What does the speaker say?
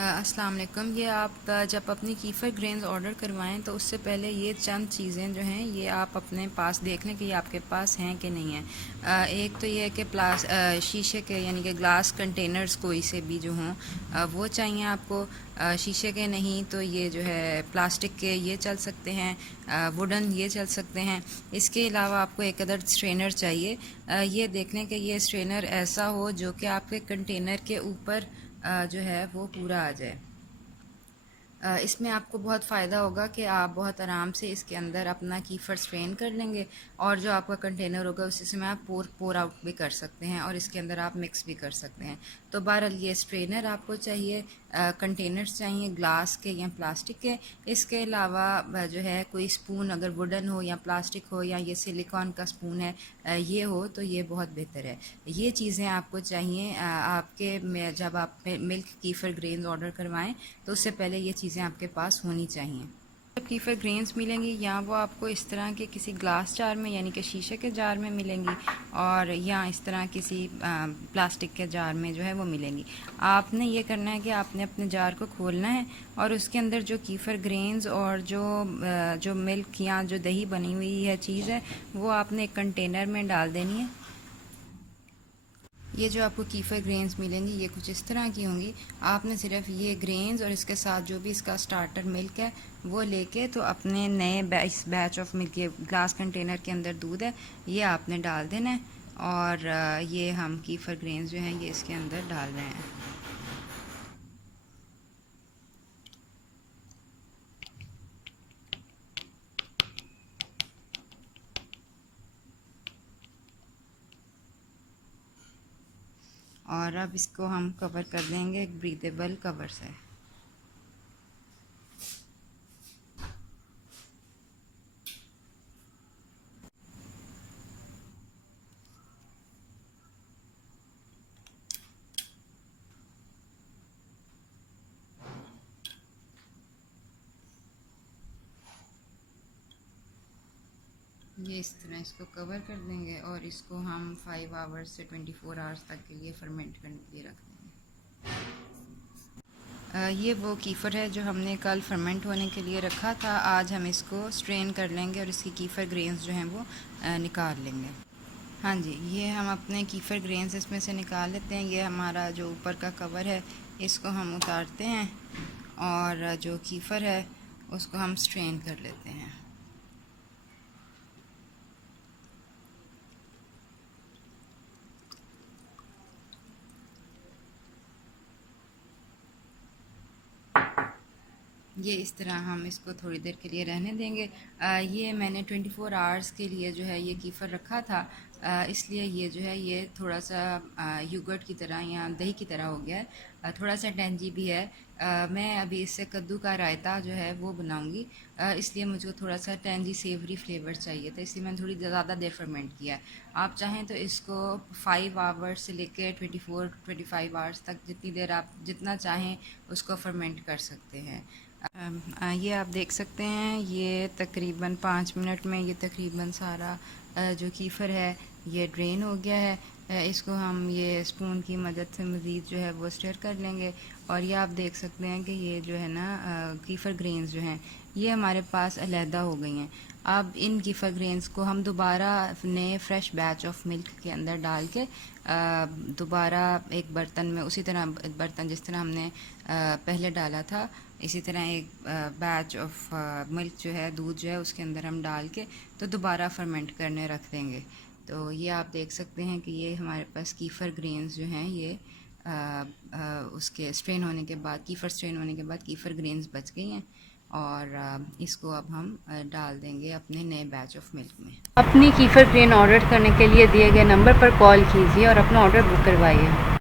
अस्सलाम वालेकुम। ये आप जब अपनी कीफ़र ग्रेन्स ऑर्डर करवाएं तो उससे पहले ये चंद चीज़ें जो हैं ये आप अपने पास देख लें कि ये आपके पास हैं कि नहीं है। एक तो ये है कि शीशे के यानी कि ग्लास कंटेनर्स कोई से भी जो हों वो चाहिए आपको। शीशे के नहीं तो ये जो है प्लास्टिक के ये चल सकते हैं, वुडन ये चल सकते हैं। इसके अलावा आपको एक अदर स्ट्रेनर चाहिए। ये देख लें कि ये स्ट्रेनर ऐसा हो जो कि आपके कंटेनर के ऊपर जो है वो पूरा आ जाए। इसमें आपको बहुत फ़ायदा होगा कि आप बहुत आराम से इसके अंदर अपना कीफ़र स्ट्रेन कर लेंगे और जो आपका कंटेनर होगा उसी में आप पोर आउट भी कर सकते हैं और इसके अंदर आप मिक्स भी कर सकते हैं। तो बहरहाल ये स्ट्रेनर आपको चाहिए, कंटेनर्स चाहिए ग्लास के या प्लास्टिक के। इसके अलावा जो है कोई स्पून अगर वुडन हो या प्लास्टिक हो या ये सिलिकॉन का स्पून है ये हो तो ये बहुत बेहतर है। ये चीज़ें आपको चाहिए आपके जब आप मिल्क कीफ़र ग्रेन्स ऑर्डर करवाएं तो उससे पहले ये चीज़ें आपके पास होनी चाहिए। जब कीफ़र ग्रेन्स मिलेंगी या वो आपको इस तरह के किसी ग्लास जार में यानी कि शीशे के जार में मिलेंगी और या इस तरह किसी प्लास्टिक के जार में जो है वो मिलेंगी। आपने ये करना है कि आपने अपने जार को खोलना है और उसके अंदर जो कीफ़र ग्रेन्स और जो मिल्क या जो दही बनी हुई है चीज़ है वो आपने एक कंटेनर में डाल देनी है। ये जो आपको कीफ़र ग्रेन्स मिलेंगी ये कुछ इस तरह की होंगी। आपने सिर्फ ये ग्रेन्स और इसके साथ जो भी इसका स्टार्टर मिल्क है वो लेके तो अपने नए इस बैच ऑफ मिल्क के ग्लास कंटेनर के अंदर दूध है ये आपने डाल देना है और ये हम कीफ़र ग्रेन्स जो हैं ये इसके अंदर डाल रहे हैं। और अब इसको हम कवर कर देंगे एक ब्रीदेबल कवर से। ये इस तरह इसको कवर कर देंगे और इसको हम 5 आवर्स से 24 आवर्स तक के लिए फर्मेंट करने के लिए रख देंगे। ये वो कीफ़र है जो हमने कल फर्मेंट होने के लिए रखा था। आज हम इसको स्ट्रेन कर लेंगे और इसकी कीफ़र ग्रेन्स जो हैं वो निकाल लेंगे। हाँ जी, ये हम अपने कीफ़र ग्रेन्स इसमें से निकाल लेते हैं। ये हमारा जो ऊपर का कवर है इसको हम उतारते हैं और जो कीफ़र है उसको हम स्ट्रेन कर लेते हैं। ये इस तरह हम इसको थोड़ी देर के लिए रहने देंगे। ये मैंने 24 आवर्स के लिए जो है ये कीफ़र रखा था, इसलिए ये जो है ये थोड़ा सा योगर्ट की तरह या दही की तरह हो गया है, थोड़ा सा टेंजी भी है। मैं अभी इससे कद्दू का रायता जो है वो बनाऊंगी, इसलिए मुझे थोड़ा सा टेंजी सेवरी फ्लेवर चाहिए था, इसलिए मैंने थोड़ी ज़्यादा देर फर्मेंट किया है। आप चाहें तो इसको 5 आवर्स से लेकर 24-25 आवर्स तक जितनी देर आप जितना चाहें उसको फर्मेंट कर सकते हैं। ये आप देख सकते हैं ये तकरीबन 5 मिनट में ये तकरीबन सारा जो कीफ़र है ये ड्रेन हो गया है। इसको हम ये स्पून की मदद से मज़ीद जो है वो स्टर कर लेंगे और ये आप देख सकते हैं कि ये जो है ना कीफ़र ग्रेन्स जो हैं ये हमारे पास अलहदा हो गई हैं। अब इन कीफ़र ग्रेन्स को हम दोबारा नए फ्रेश बैच ऑफ मिल्क के अंदर डाल के दोबारा एक बर्तन में उसी तरह बर्तन जिस तरह हमने पहले डाला था इसी तरह एक बैच ऑफ मिल्क जो है दूध जो है उसके अंदर हम डाल के तो दोबारा फर्मेंट करने रख देंगे। तो ये आप देख सकते हैं कि ये हमारे पास कीफ़र ग्रेन्स जो हैं ये उसके स्ट्रेन होने के बाद कीफ़र स्ट्रेन होने के बाद कीफ़र ग्रेन्स बच गई हैं और इसको अब हम डाल देंगे अपने नए बैच ऑफ मिल्क में। अपनी कीफ़र ग्रेन ऑर्डर करने के लिए दिए गए नंबर पर कॉल कीजिए और अपना ऑर्डर बुक करवाइए।